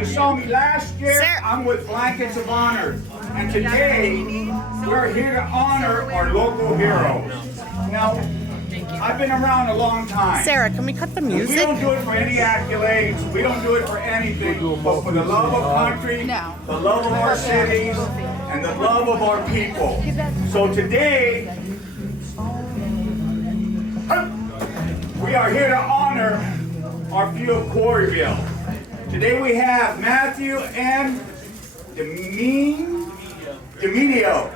you saw me last year, I'm with Blankets of Honor. And today, we're here to honor our local heroes. Now, I've been around a long time. Sarah, can we cut the music? We don't do it for any accolades. We don't do it for anything, but for the love of country, the love of our cities, and the love of our people. So today, we are here to honor our few of Quarryville. Today we have Matthew and Demetrio.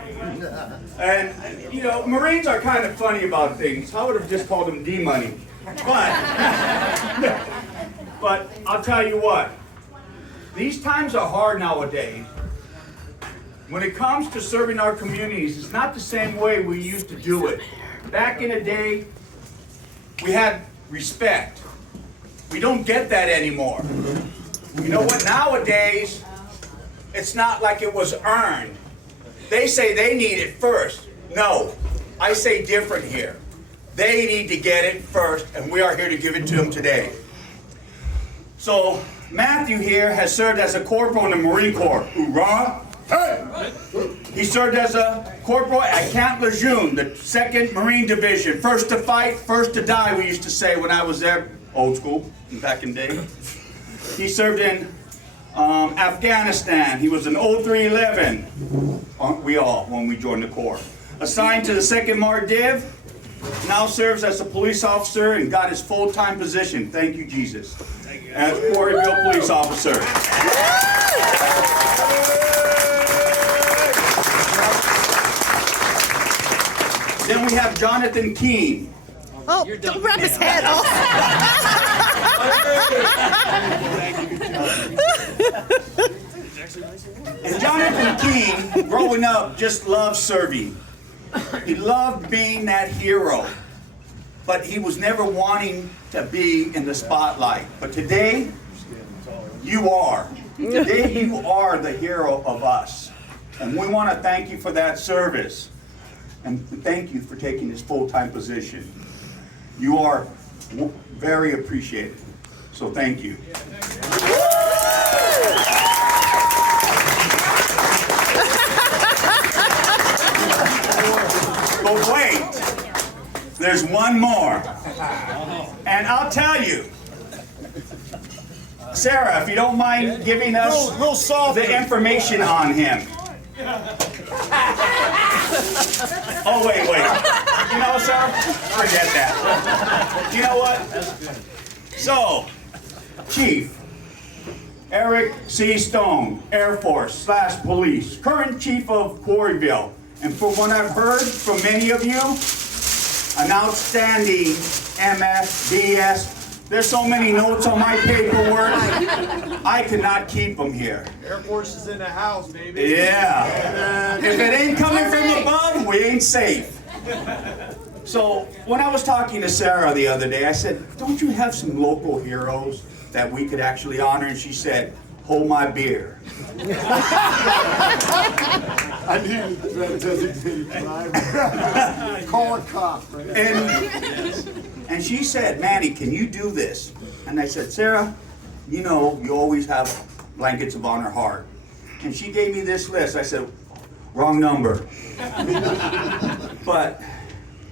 And, you know, Marines are kind of funny about things. I would have just called them D-Money. But I'll tell you what, these times are hard nowadays. When it comes to serving our communities, it's not the same way we used to do it. Back in the day, we had respect. We don't get that anymore. You know what, nowadays, it's not like it was earned. They say they need it first. No, I say different here. They need to get it first, and we are here to give it to them today. So, Matthew here has served as a corporal in the Marine Corps. Hoorah! Hey! He served as a corporal at Camp Lejeune, the 2nd Marine Division. First to fight, first to die, we used to say when I was there. Old school, back in the day. He served in Afghanistan. He was an 0311. Aren't we all when we joined the Corps? Assigned to the 2nd Mar Div. Now serves as a police officer and got his full-time position. Thank you, Jesus. As Quarryville police officer. Then we have Jonathan Keene. Oh, don't rub his head off. And Jonathan Keene, growing up, just loved serving. He loved being that hero. But he was never wanting to be in the spotlight. But today, you are. Today, you are the hero of us. And we want to thank you for that service. And thank you for taking this full-time position. You are very appreciated. So thank you. But wait, there's one more. And I'll tell you, Sarah, if you don't mind giving us the information on him. Oh, wait. You know, sir, forget that. You know what? So, Chief Eric C. Stone, Air Force / Police, current Chief of Quarryville. And from what I've heard from many of you, an outstanding MS, BS. There's so many notes on my paperwork, I cannot keep them here. Air Force is in the house, baby. Yeah. If it ain't coming from above, we ain't safe. So, when I was talking to Sarah the other day, I said, don't you have some local heroes that we could actually honor? And she said, hold my beer. I needed that designated driver. Call a cop. And she said, Manny, can you do this? And I said, Sarah, you know, you always have Blankets of Honor heart. And she gave me this list. I said, wrong number. But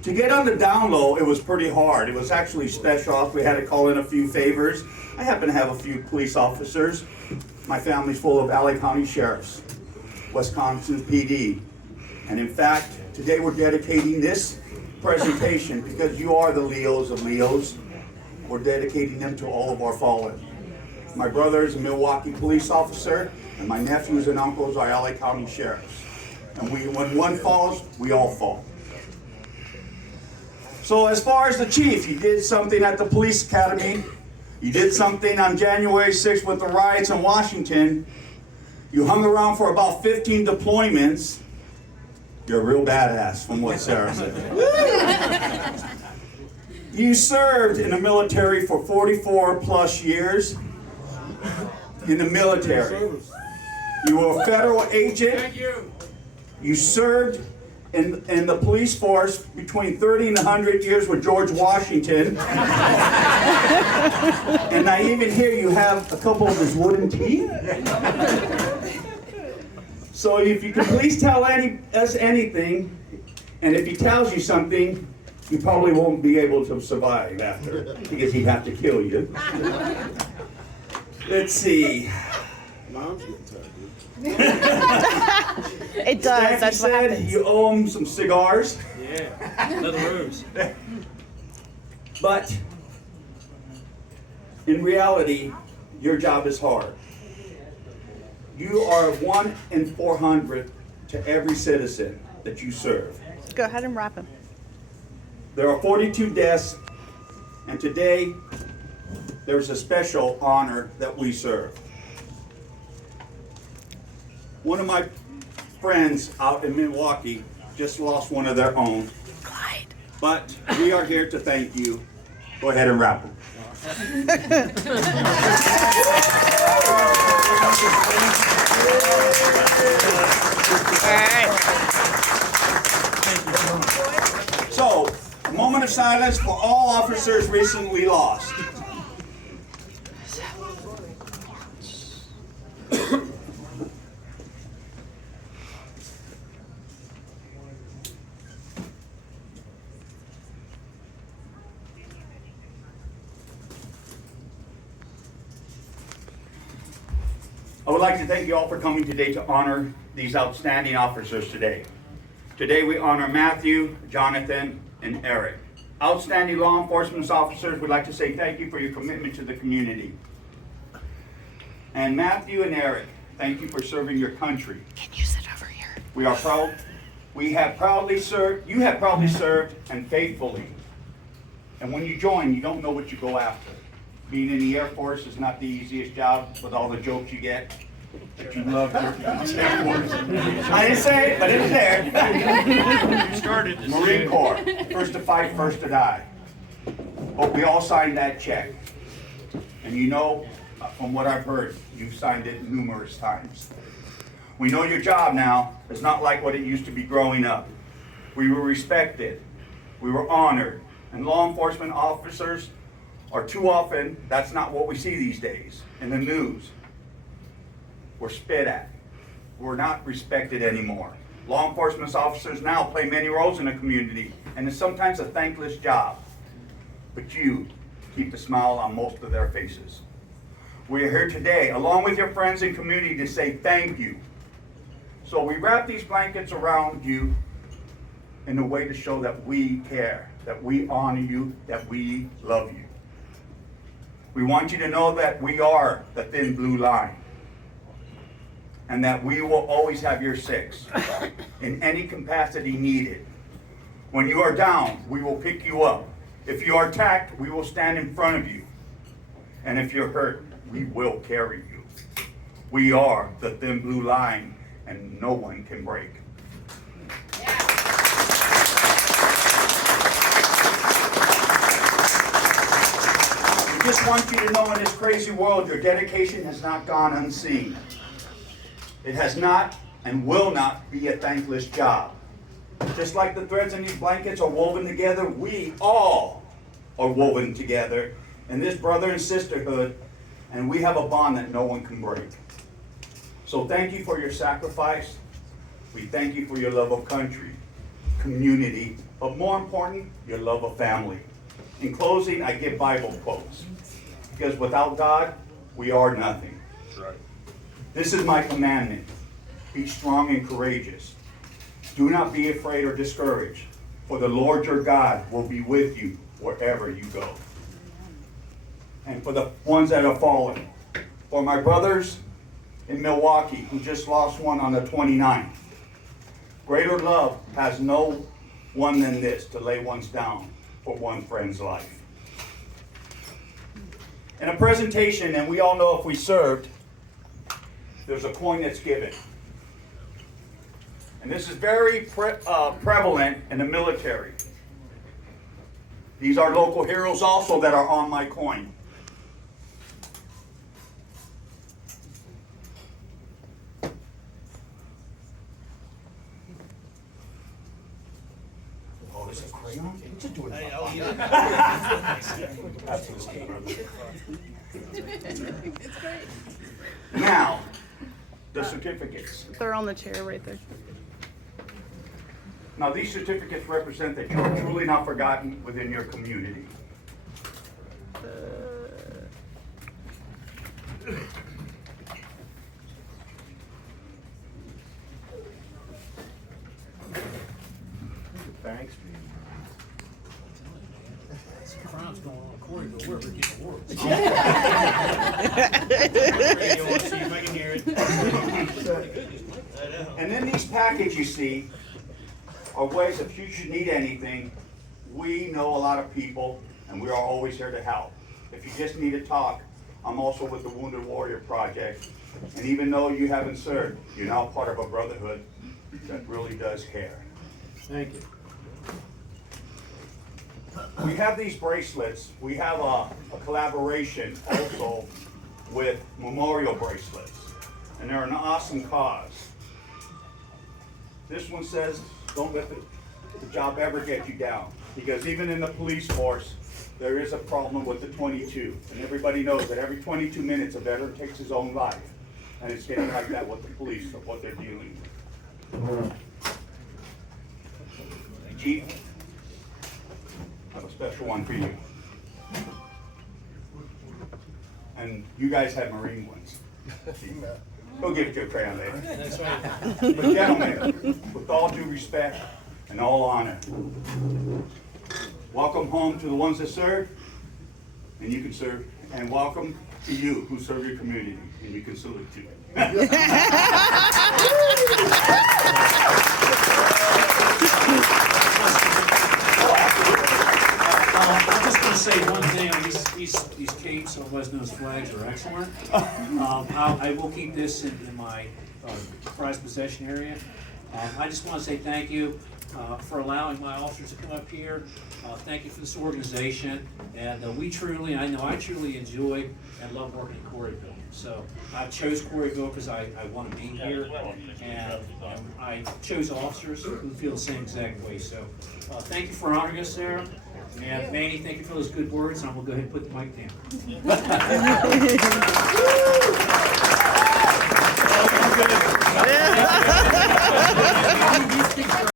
to get on the down low, it was pretty hard. It was actually special ops. We had to call in a few favors. I happen to have a few police officers. My family's full of LA County sheriffs, Wisconsin PD. And in fact, today we're dedicating this presentation because you are the Leos of Leos. We're dedicating them to all of our fallen. My brother is a Milwaukee police officer, and my nephews and uncles are LA County sheriffs. And when one falls, we all fall. So as far as the chief, he did something at the police academy. You did something on January 6th with the riots in Washington. You hung around for about 15 deployments. You're a real badass, from what Sarah said. You served in the military for 44 plus years. In the military. You were a federal agent. Thank you. You served in the police force between 30 and 100 years with George Washington. And I even hear you have a couple of his wooden teeth. So if you can please tell us anything, and if he tells you something, you probably won't be able to survive after, because he'd have to kill you. Let's see. Mom's getting tired. It does. Jackie That's what said happens. you owe him some cigars. Yeah, another rose. But in reality, your job is hard. You are 1 in 400 to every citizen that you serve. Go ahead and wrap him. There are 42 deaths, and today there's a special honor that we serve. One of my friends out in Milwaukee just lost one of their own. Clyde. But we are here to thank you. Go ahead and wrap them. All right. So, a moment of silence for all officers recently lost. I would like to thank you all for coming today to honor these outstanding officers today. Today we honor Matthew, Jonathan, and Eric. Outstanding law enforcement officers, we'd like to say thank you for your commitment to the community. And Matthew and Eric, thank you for serving your country. Can you sit over here? We are proud. We have proudly served, you have proudly served and faithfully. And when you join, you don't know what you go after. Being in the Air Force is not the easiest job with all the jokes you get. But you love your Air Force. I didn't say it, but it's there. You started. Marine Corps, first to fight, first to die. But we all signed that check. And you know, from what I've heard, you've signed it numerous times. We know your job now is not like what it used to be growing up. We were respected, we were honored, and law enforcement officers are too often, that's not what we see these days in the news. We're spit at. We're not respected anymore. Law enforcement officers now play many roles in the community, and it's sometimes a thankless job. But you keep the smile on most of their faces. We are here today, along with your friends and community, to say thank you. So we wrap these blankets around you in a way to show that we care, that we honor you, that we love you. We want you to know that we are the thin blue line, and that we will always have your six in any capacity needed. When you are down, we will pick you up. If you are attacked, we will stand in front of you. And if you're hurt, we will carry you. We are the thin blue line, and no one can break. We just want you to know, in this crazy world, your dedication has not gone unseen. It has not and will not be a thankless job. Just like the threads in these blankets are woven together, we all are woven together in this brother and sisterhood, and we have a bond that no one can break. So thank you for your sacrifice. We thank you for your love of country, community, but more important, your love of family. In closing, I give Bible quotes, because without God, we are nothing. That's right. This is my commandment. Be strong and courageous. Do not be afraid or discouraged, for the Lord your God will be with you wherever you go. And for the ones that have fallen, for my brothers in Milwaukee who just lost one on the 29th, greater love has no one than this, to lay one's down for one friend's life. In a presentation, and we all know if we served, there's a coin that's given. And this is very prevalent in the military. These are local heroes also that are on my coin. Oh, this is crazy. Now, the certificates. They're on the chair right there. Now, these certificates represent that you're truly not forgotten within your community. Thanks, Crown's going on Quarryville. We're getting awards. See if I can hear it. And in these packages you see are ways if you should need anything, we know a lot of people and we are always here to help. If you just need to talk, I'm also with the Wounded Warrior Project. And even though you haven't served, you're now part of a brotherhood that really does care. Thank you. We have these bracelets. We have a collaboration also with memorial bracelets. And they're an awesome cause. This one says, don't let the job ever get you down. Because even in the police force, there is a problem with the 22. And everybody knows that every 22 minutes a veteran takes his own life. And it's getting like that with the police, of what they're dealing with. Chief, I have a special one for you. And you guys have Marine ones. Go give it to a crayon later. That's right. But gentlemen, with all due respect and all honor, welcome home to the ones that serve, and you can serve, and welcome to you who serve your community, and you can salute too. I'm just going to say one thing. These capes, otherwise known as flags, are excellent. I will keep this in my prized possession area. I just want to say thank you for allowing my officers to come up here. Thank you for this organization. And we truly, I know I truly enjoy and love working in Quarryville. So I chose Quarryville because I want to be here. And I chose officers who feel the same exact way. So thank you for honoring us, Sarah. And Manny, thank you for those good words. And I'm going to go ahead and put the mic down.